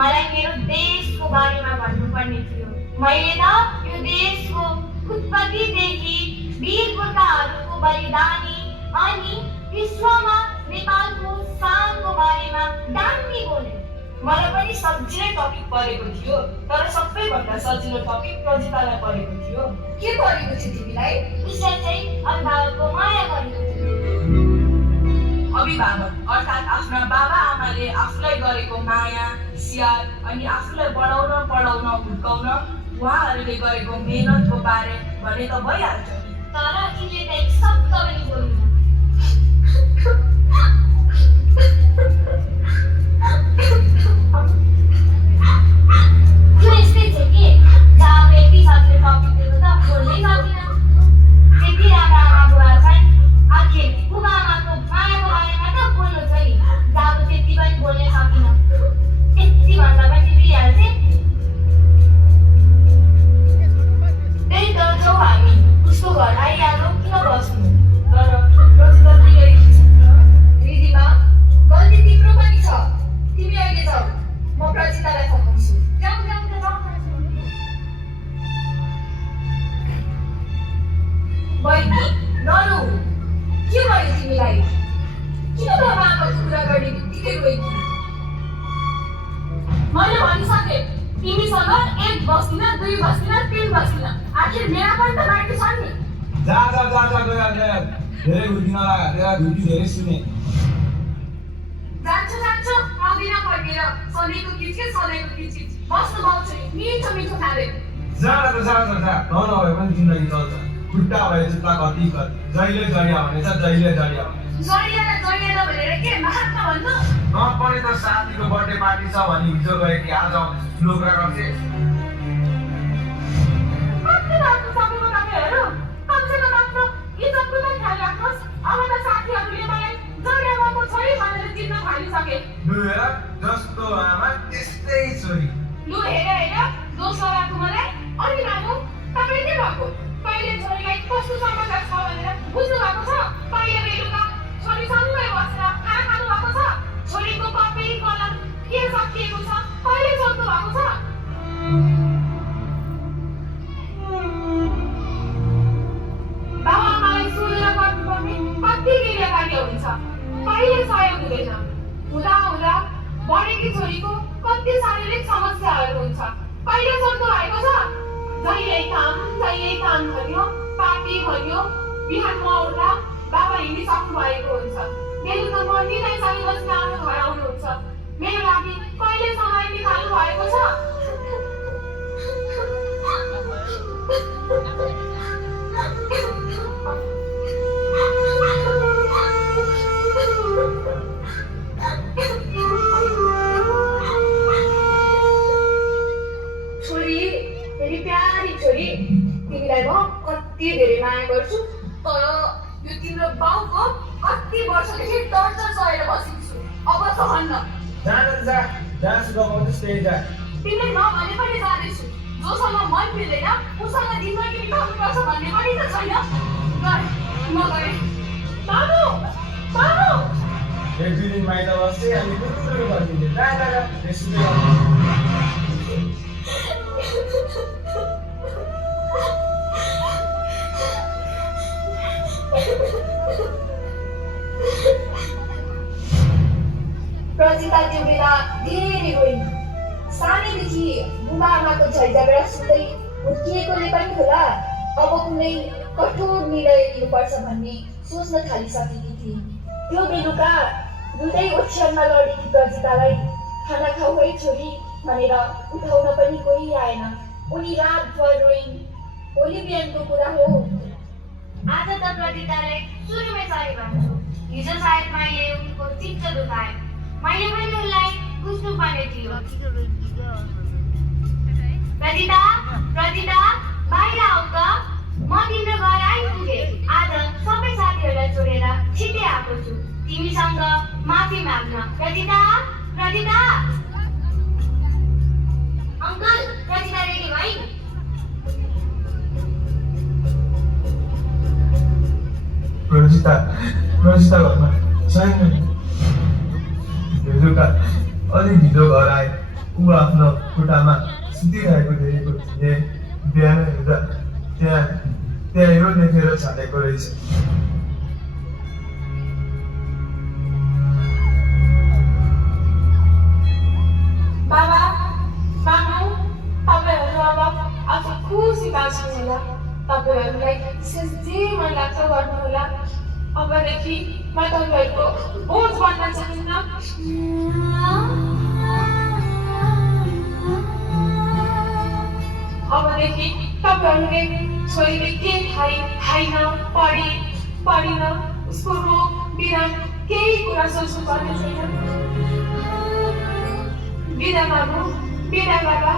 मलाई मेरो देशको बारेमा भन्नुपर्ने थियो। मैले त यो देशको उत्पत्तिदेखि वीर पुर्खाहरूको बलिदानी अनि विश्वमा नेपालको शानको बारेमा दामी बोले। मलाई पनि सजिलै टपिक परेको थियो, तर सबैभन्दा सजिलो टपिक प्रजितालाई परेको थियो। के परेको थियो तिमीलाई? उसलाई चाहिँ अभिभावकको माया गरेको थियो। अभिभावक अर्थात् आफ्ना बाबा आमाले आफूलाई गरेको माया, स्याहार अनि आफूलाई बढाउन पढाउन हुर्काउन उहाँहरूले गरेको मेहनतको बारे भने त भइहाल्छ। तर तिमीले त एक शब्द पनि बोल्नु। यो यस्तै छ कि जहाँ व्यक्ति साथीले टपिक दिएको त बोल्नै सकिनँ। त्यति राम्रा आमा बुवा छन्, आखिर बुबा आमाको मायाको बारेमा त बोल्नु छ नि, जब त्यति पनि बोल्नै सकिनँ। यति भन्दा पनि बिग्रिहाल्थे। त्यही त जाउँ हामी उसको घर आइहालौँ, किन बस्नु? तर प्रजिता दिदी रिदिमा गल्ती तिम्रो पनि छ। तिमी अहिले जाऊ, म प्रजितालाई फकाउँछु। बहिनी नरौ, के भयो तिमीलाई? किन बाबा आमाको कुरा गर्ने बित्तिकै रोएकी? मैले भनिसकेँ, तिमीसँग 1 बस्दिन, 2 बस्दिन, 3 बस्दिन। आखिर मेरा पनि त लाइट छ नि। जा धेरै हुर्किन लाग्यो, तेरा धुर्की धेरै सुने। जान्छु आउँदिन फर्केर। सधैँको किचकिच बस्नु पाउँछु नि, मिठो खाँदै। जा नभए पनि जिन्दगी चल्छ। खुट्टा भए जुत्ता कति जहिले जडिया भनेछ, जहिले जडिया भनेछ। जडिएन भनेर के महात्मा भन्नु? नपरे त साथीको बर्थडे पार्टी छ भनी हिजो गए कि आज आउँदैछ ठुलो कुरा गर्थे। कति बात सबैको तपाईँहरू कमसेकम आफ्नो इज्जतको त ख्याल राख्नुहोस्। अब त साथीहरूले मलाई जडियाको छोरी भनेर चिन्न थालिसके। लु हेर, जस्तो आमा त्यस्तै छोरी। लु हेर दोष लगाएको मलाई। अनि मामु तपाईँ के भएको? कहिले छोरीलाई कस्तो समाचार छ भनेर बुझ्नु भएको छ? कहिले बेलुका छोरीसँगै बसेर खाना खानु भएको छ? छोरीको कपी कलम के सकिएको छ कहिले सोध्नु भएको छ? बाबाआमालाई सोधेर गर्नुपर्ने कति गिर्याकार्य हुन्छ, कहिले सहयोग हुँदैन। हुँदा बढेकी छोरीको कति शारीरिक समस्याहरू हुन्छ, कहिले सोध्नु भएको छ? जहिले काम भन्यो, पार्टी भन्यो, बिहानमा उठ्दा बाबा हिँडिसक्नु भएको हुन्छ, बेलुका मन्दिरलाई बस्न आफ्नो घर आउनुहुन्छ। मेरो लागि कहिले समय निकाल्नु भएको छ? छोरी, मेरी प्यारी छोरी, तिमीलाई म कति धेरै माया गर्छु। तर यो तिम्रो बाउको कति वर्षदेखि टर्चर सहेर बसेको छु, अब सहन्न। जहाँसुक पाउँछस् त्यही जा। तिमीले नभने पनि जाँदैछु। जोसँग मन मिल्दैन उसँग जिन्दगी बिताउनुपर्छ भन्ने पनि त छैन। म गएँ। बाबु एक 2 दिन माइत बस्थे अनि कुरो गरिदिन्थे। जा प्रजिता त्यो बेला धेरै रोइन्। सानैदेखि बुबा आमाको झैझगडा सुन्दै हुर्किएकोले पनि होला अब कुनै कठोर निर्णय लिनुपर्छ भन्ने सोच्न थालिसकेकी थिए। त्यो बेलुका रुँदै ओछ्यानमा लडेकी प्रजितालाई खाना खाऊ है छोरी भनेर उठाउन पनि कोही आएन। उनी रातभर रोइन्। भोलि बिहानको कुरा हो। आज त प्रजितालाई सुरुमै सरी भन्छु। हिजो सायद मैले उनको चित्त दुखाएँ। मैले पनि उनलाई बुझ्नु पर्ने थियो। प्रजिता बाहिर आऊ त, म तिम्रो घर आइपुगेँ। आज सबै साथीहरूलाई छोडेर छिट्टै आएको छु तिमीसँग माफी माग्न। प्रजिता अङ्कल, प्रजिता रेडी भइन्? प्रजिता घरमा छैन। बेलुका अलि ढिलो घर आए। ऊ ऊ आफ्नो खुट्टामा सुतिरहेको देखेको थिएँ। बिहान हेर्दा त्यहाँ यो देखेर छाडेको रहेछ। बाबा, मामु, तपाईँहरू अब आफू खुसी बाँच्नु होला। तपाईँहरूलाई जे मन लाग्छ गर्नुहोला। अबदेखि म तपाईँहरूको बोझ बन्न चाहन्न। अबदेखि तपाईँहरूले छोरीले के खाइन, पढिन, उसको रोग बिराम केही कुरा सोच्नु पर्ने छैन। बिदा मामु, बिदा बाबा।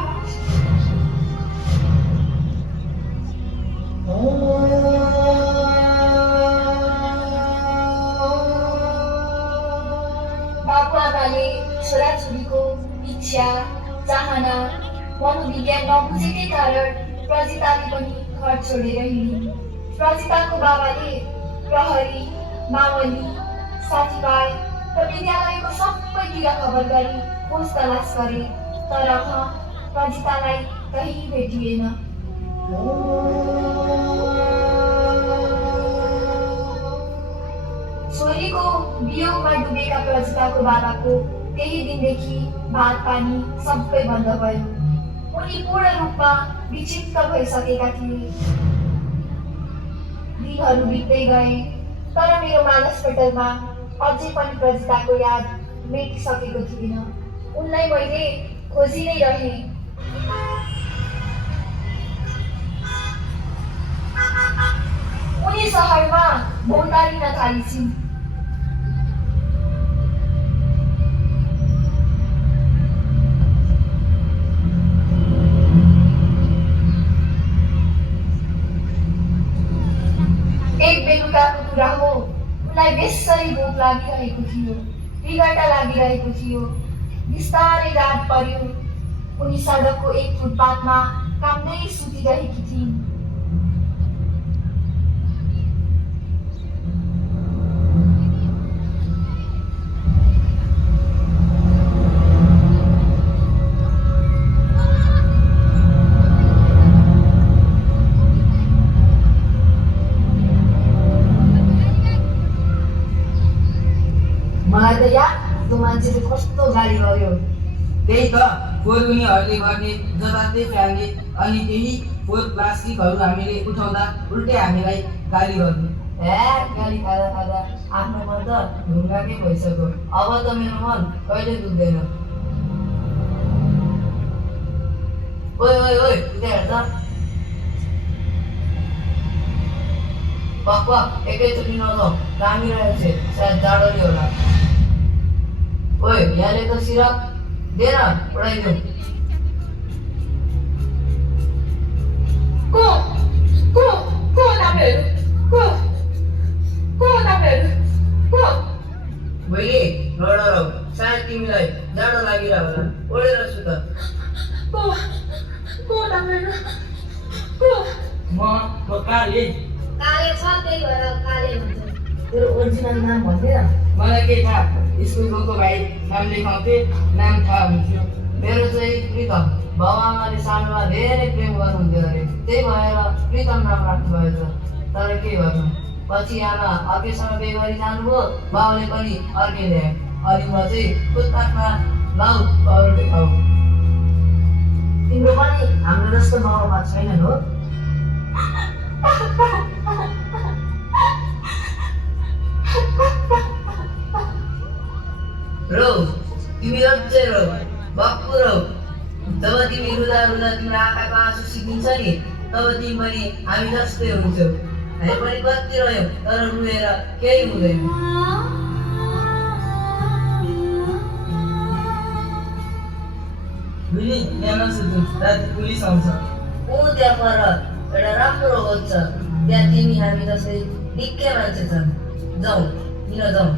बाबुआमाले छोराछोरीको इच्छा चाहना मनोविज्ञान नबुझेकै कारण प्रजिताले पनि घर छोडेर हिँडिन्। प्रजिताको बाबाले प्रहरी, मावली, साथीभाइ र विद्यालयको सबैतिर खबर गरी खोज तलास गरे, तर प्रजितालाई कहीँ भेटिएन। छोरीको वियोगमा डुबेका प्रजिताको बाबाको त्यही दिनदेखि भात पानी सबै बन्द भयो। उनी पूर्ण रूपमा विक्षिप्त भइसकेका थिए। दिनहरू बित्दै गए, तर मेरो मानसपटलमा अझै पनि प्रजिताको याद मेटिसकेको थिएन। उनलाई मैले खोजी नै रहेँ। उनी सहरमा भौतारिन थालेछिन्। एक बेलुकाको कुरा हो, उनलाई बेसरी भोक लागिरहेको थियो, रिगटा लागिरहेको थियो। बिस्तारै रात पर्यो। उनी सडकको एक फुटपाथमा काम्दै सुतिरहेकी थिइन्। मलाई त यार त्यो मान्छेले कस्तो गाली गर्यो। त्यही त फोहोर उनीहरूले गर्ने जताततै फ्याँके अनि त्यही फोहोर प्लास्टिकहरू हामीले उठाउँदा उल्टै हामीलाई गाली गर्ने। गाली खाँदा खाँदा आफ्नो मन त ढुङ्गाकै भइसक्यो। अब त मेरो मन कहिले दुख्दैन। ओइ ओइ ओइ उता हेर त। पक एकैचोटि नजाऊ, कामिरहेको छ, सायद जाडोले होला। ओइ यहाँले त सिरप दे न, उडाइदेऊ। को तपाईँहरू? मैले नडराऊ, सायद तिमीलाई जाडो लागिरह होला, ओढेर सुत। म काले काले छ त्यही भएर काले भन्छ। तेरो ओरिजिनल नाम भन्दैन? मलाई के थाहा, स्कुल गएको भाइ नाम लेखाउँथे, नाम थाहा हुन्थ्यो। मेरो चाहिँ प्रितम। बाबाआमाले सानोमा धेरै प्रेम गर्नुहुन्थ्यो अरे, त्यही भएर प्रितम नाम राख्नु भएछ। तर के गर्नु, पछि आमा अर्कैसँग बिहे गरी जानुभयो, बाबाले पनि अर्कै ल्याए। अनि म चाहिँ फुटपाथमा लाउ परोटे खाऊ। तिम्रो पनि हाम्रो जस्तो बाबामा छैनन् हो? रौ तिमी रच्चै रौ, बक्कु रौ। जब तिमी रुँदा रुँदा तिम्रो आँखाको आँसु सिकिन्छ नि, तब तिमी पनि हामी जस्तै हुन्छौ। हामी पनि कति रह्यौँ, तर रुएर केही हुँदैन। बुझी यहाँ नसुत्नु, राति पुलिस आउँछ। त्यहाँ पर एउटा राम्रो होच छ, त्यहाँ तिमी हामी जस्तै निकै मान्छे छन्। जाउँ, किन जाउँ।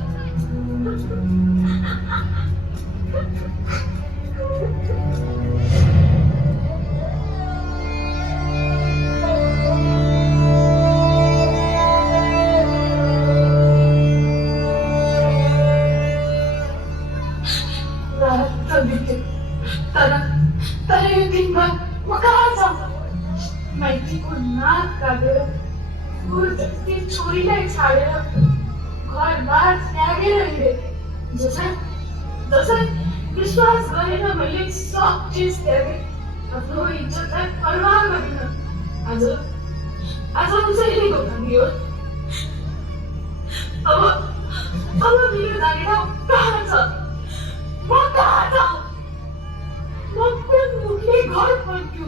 तर केटीको नाक काटेर फुल जस्तै छोरीलाई छाडेर घरबार त्यागेर हिँडे। जसै विश्वास गरेर मैले सब चिज त्यागेँ, आफ्नो इज्जतलाई परवाह गरिनँ। आज उसैले धोका दियो। अब मेरो जाने ठाउँ कहाँ छ? म कहाँ जाऊँ? म कुन मुखले घर फर्क्छु?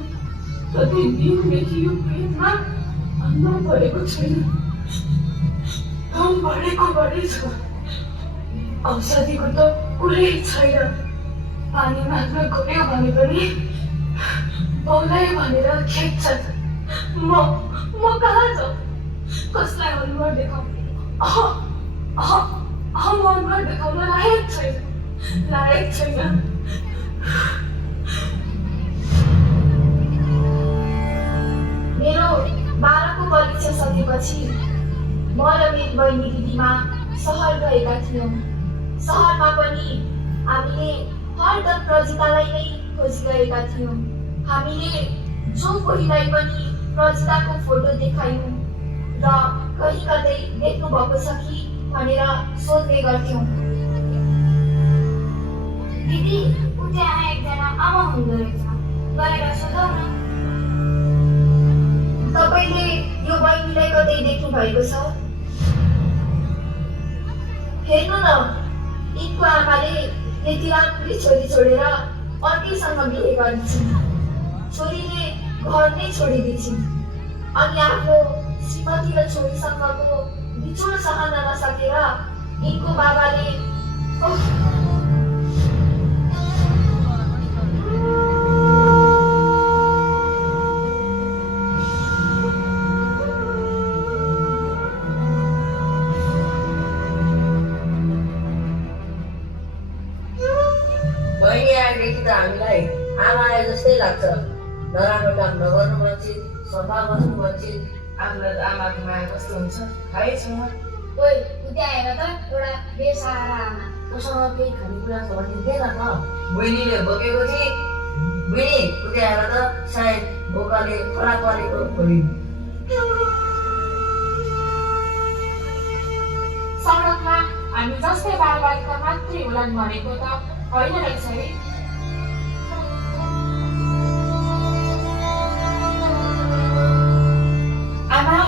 कति दिनदेखि यो पेटमा अन्न परेको छैन, घाम बढेको बढेछ, औषधिको त कुरै छैन। पानी माग्न गयो भने पनि बौलाइ भनेर खेद्छन्। म कहाँ जाऊँ? कसलाई अनुहार देखाउँ? म अनुहार देखाउन लायक छैन। मेरो 12को परीक्षा सकेपछि म र मेरी बहिनी दिदीमा सहर गएका थियौँ। सहरमा पनि हामीले हरदम प्रजितालाई नै खोजिरहेका थियौँ। हामीले जो कोहीलाई पनि प्रजिताको फोटो देखायौँ र कहीँ कतै देख्नु भएको छ कि भनेर सोध्ने गर्थ्यौँ। दिदी, उ त्यहाँ एकजना आमा हुँदो रहेछ, गएर सोधौ न। तपाईँले यो बहिनीलाई कतै देख्नु भएको छ? हेर्नु न, यिनको आमाले यति राम्री छोरी छोडेर अर्कैसँग बिहे गरिन्छन्। छोरीले घर नै छोडिदिन्छन् अनि आफ्नो श्रीमती र छोरीसँगको बिछोड सहन नसकेर यिनको बाबाले बहिनी आएदेखि त हामीलाई आमा आए जस्तै लाग्छ। नराम्रो काम नगर्नु भन्छन्, सफा बस्नु भन्छन्। आफूलाई त आमाको माया कस्तो हुन्छ थाहै छैन। ओइ, उ त्यहाँ हेर त, एउटा बेसहारा आमा। उसँग केही खानेकुरा छ भने दे न त। बहिनीले बोकेको थिए। बहिनी उता हेर त, सायद बोकाले खरा परेको खोलिन्। सडकमा हामी जस्तै बालबालिका मात्रै होलान् भनेको त होइन रहेछ है। आमा,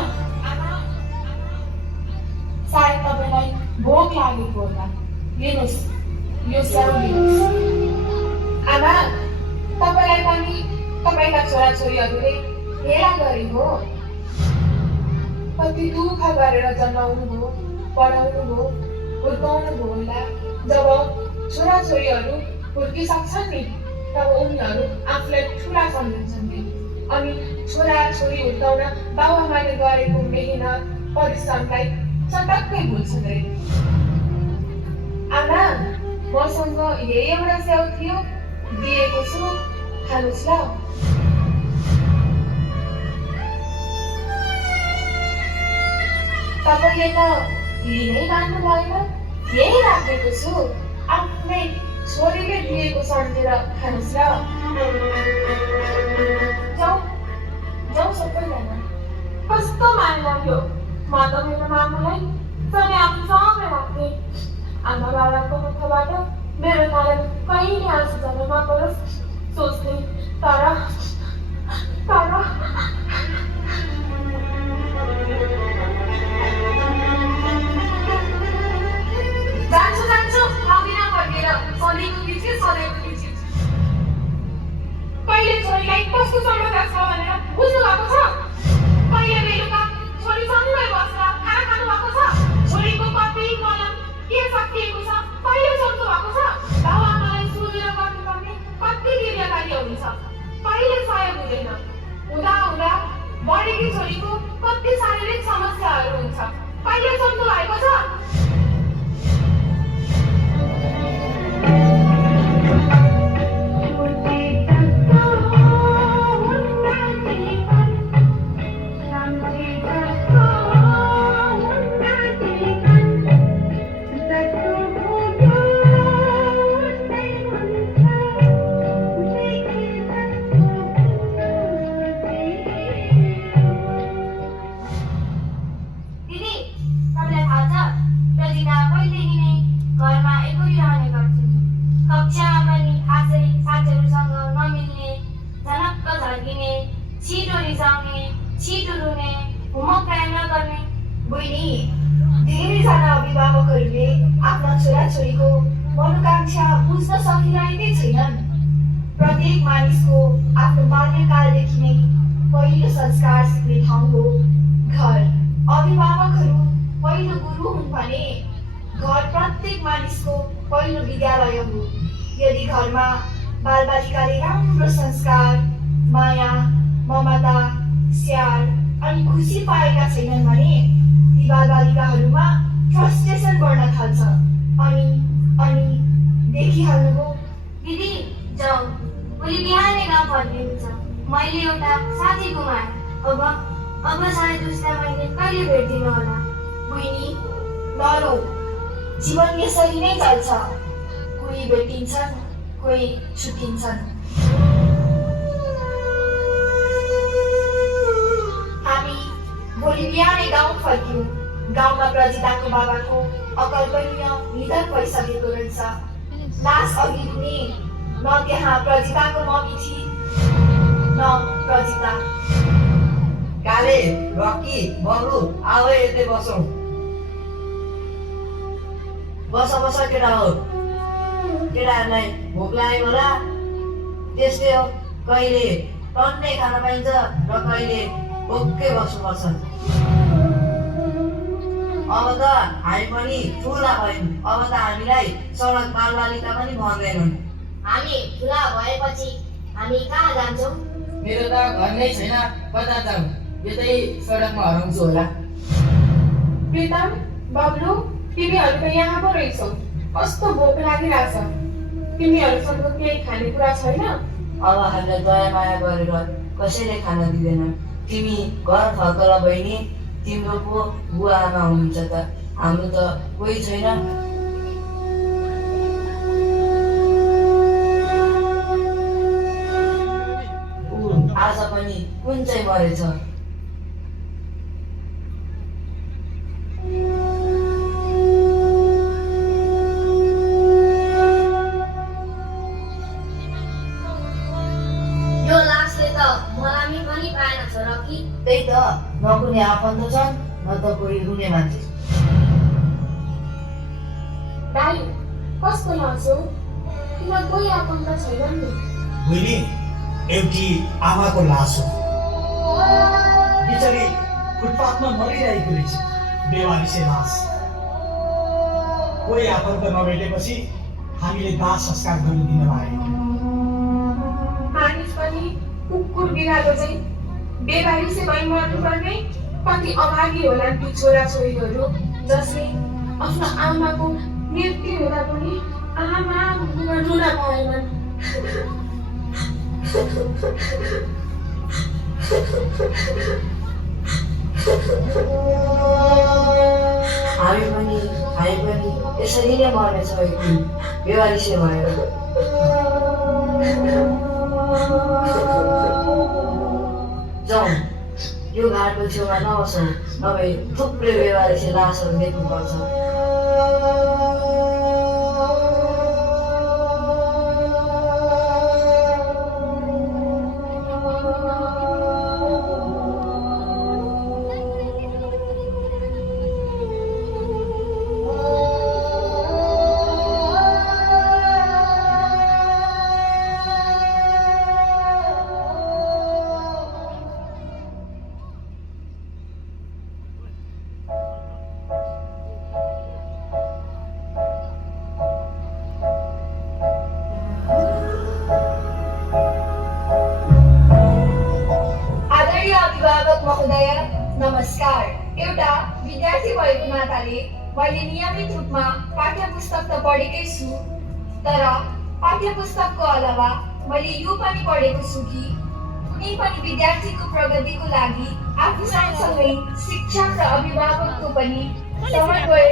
सायद तपाईँलाई भोक लागेको होला, लिनुहोस् यो स्याउ लिनुहोस्। आमा, तपाईँलाई पनि तपाईँका छोराछोरीहरूले हेला गरेको हो। कति दुःख गरेर जन्माउनु भयो, पढाउनु भयो, हुर्काउनु भयो होला। जब छोराछोरीहरू हुर्किसक्छन् नि, तब उनीहरू आफूलाई ठुला सम्झन्छन् नि। अनि छोराछोरी हुर्काउन बाबुआमाले गरेको मेहनत परिश्रमलाई चटक्कै भुल्छन् रे। आमा, मसँग यही एउटा स्याउ थियो, दिएको छु, खानुहोस् ल। तपाईँले त लिनै मान्नु भएन, यही राखिदिएको छु, आफ्नै छोरीले दिएको सम्झेर खानुहोस् ल। जाउँ सबैजना। कस्तो माया लाग्यो, म त मेरो मामुलाई सधैँ आफूसँगै राख्थेँ। आमा बाबाको मुखबाट मेरो कारण कहिले आँसु जान नपरोस् सोच्थेँ। तर जान्छु आउँदिन भनेर सधैँको बिर्सियो। कहिले छोरीलाई कस्तो समस्या छ भनेर बुझ्नु भएको छ? कहिले बेलुका छोरीसँगै बसेर खाना खानु भएको छ? छोरीको कति कलम के सकिएको छ कहिले सोच्नु भएको छ? बाबुआमालाई सोधेर गर्नुपर्ने कति जिम्मेवारी हुन्छ, कहिले सहयोग हुँदैन। हुँदा बढेकी छोरीको कति शारीरिक समस्याहरू हुन्छ, कहिले सोच्नु भएको छ? रिसाउने, छिटो रुने, होमवर्क प्राय नगर्ने। बहिनी, धेरैजना अभिभावकहरूले आफ्ना छोराछोरीको मनोकांक्षा बुझ्न सकिरहेकै छैनन्। प्रत्येक मानिसको आफ्नो बाल्यकालदेखि नै पहिलो संस्कार सिक्ने ठाउँ हो घर। अभिभावकहरू पहिलो गुरु हुन् भने घर प्रत्येक मानिसको पहिलो विद्यालय हो। यदि घरमा बालबालिकाले राम्रो संस्कार, माया, ममता, स्याहार अनि खुसी पाएका छैनन् भने ती बालबालिकाहरूमा फ्रस्ट्रेसन बढ्न थाल्छ। अनि देखिहाल्नुभयो। दिदी जाऊ, भोलि बिहानै गाउँ फर्किनु हुन्छ। मैले एउटा साथी गुमाएँ। अब सायद उसलाई मैले कहिले भेट्दिनँ होला। बहिनी, नरो, जीवन यसरी नै चल्छ। कोही भेटिन्छन्, कोही छुट्टिन्छन्। हामी भोलि बिहानै गाउँ फर्क्यौँ। गाउँमा प्रजिताको बाबाको अकल्पनीय निधन भइसकेको रहेछ। लास अघि पनि न त्यहाँ प्रजिताको मम्मी थिए न प्रजिता। काले, रकी, बब्लु, आऊ यतै बसौँ। बस केटा हो। केटाहरूलाई भोक लागेको होला, त्यस्तै हो। कहिले टन्नै खान पाइन्छ र कहिले भोकै बस्नुपर्छ। अब त हामी पनि ठुला भयौँ। अब त हामीलाई सडक बालबालिका पनि भन्दैनन्। हामी ठुला भएपछि हामी कहाँ जान्छौँ? मेरो त घर नै छैन, कता जाउँ? यतै सडकमा हराउँछु होला। प्रितम, बब्लु, तिमीहरू त यहाँ पो रहेछौ। कस्तो भोक लागिरहेछ। तिमीहरूसँग केही खानेकुरा छैन? अब हामीलाई दया माया गरेर कसैले खान दिँदैन। तिमी घर फर्कल बहिनी, तिम्रो पो बुवा आमा हुनुहुन्छ त, हाम्रो त कोही छैन। आज पनि कुन चाहिँ मरेछ? यो लासले त मलामी पनि पाएन छ रकी। त्यही त, न कुनै आफन्त छन् न त कोही रुने मान्छे। दाइ, कस्तो लाग्छ? किन कोही आफन्त छैनन् नि? बहिनी, एउटी आमाको लास हो। बिचरी फुटपाथमा मरिरहेको रहेछ, बेवारिसे लास। कोही आफन्त नभेटेपछि हामीले दाह संस्कार गरिदिन लाग्यो। मानिस पनि कुकुर बिरालो चाहिँ बेबारिसे भई मर्नुपर्ने। कति अभागी होला ती छोराछोरीहरू जसले आफ्नो आमाको मृत्यु हुँदा पनि आमा रुन पाएनन्। हामी पनि यसरी नै मर्नेछौँ एक दिन, बेवारिसे भएर। जाउँ, यो घाटको छेउमा नबसौँ, नभए थुप्रै बेवारिसे लासहरू देख्नुपर्छ। महोदय, नमस्कार। एउटा विद्यार्थी भएको नाताले मैले नियमित रूपमा पाठ्यपुस्तक त पढेकै छु, तर पाठ्यपुस्तकको अलावा मैले यो पनि पढेको छु कि कुनै पनि विद्यार्थीको प्रगतिको लागि आफू सँगसँगै शिक्षक र अभिभावकको पनि समन्वय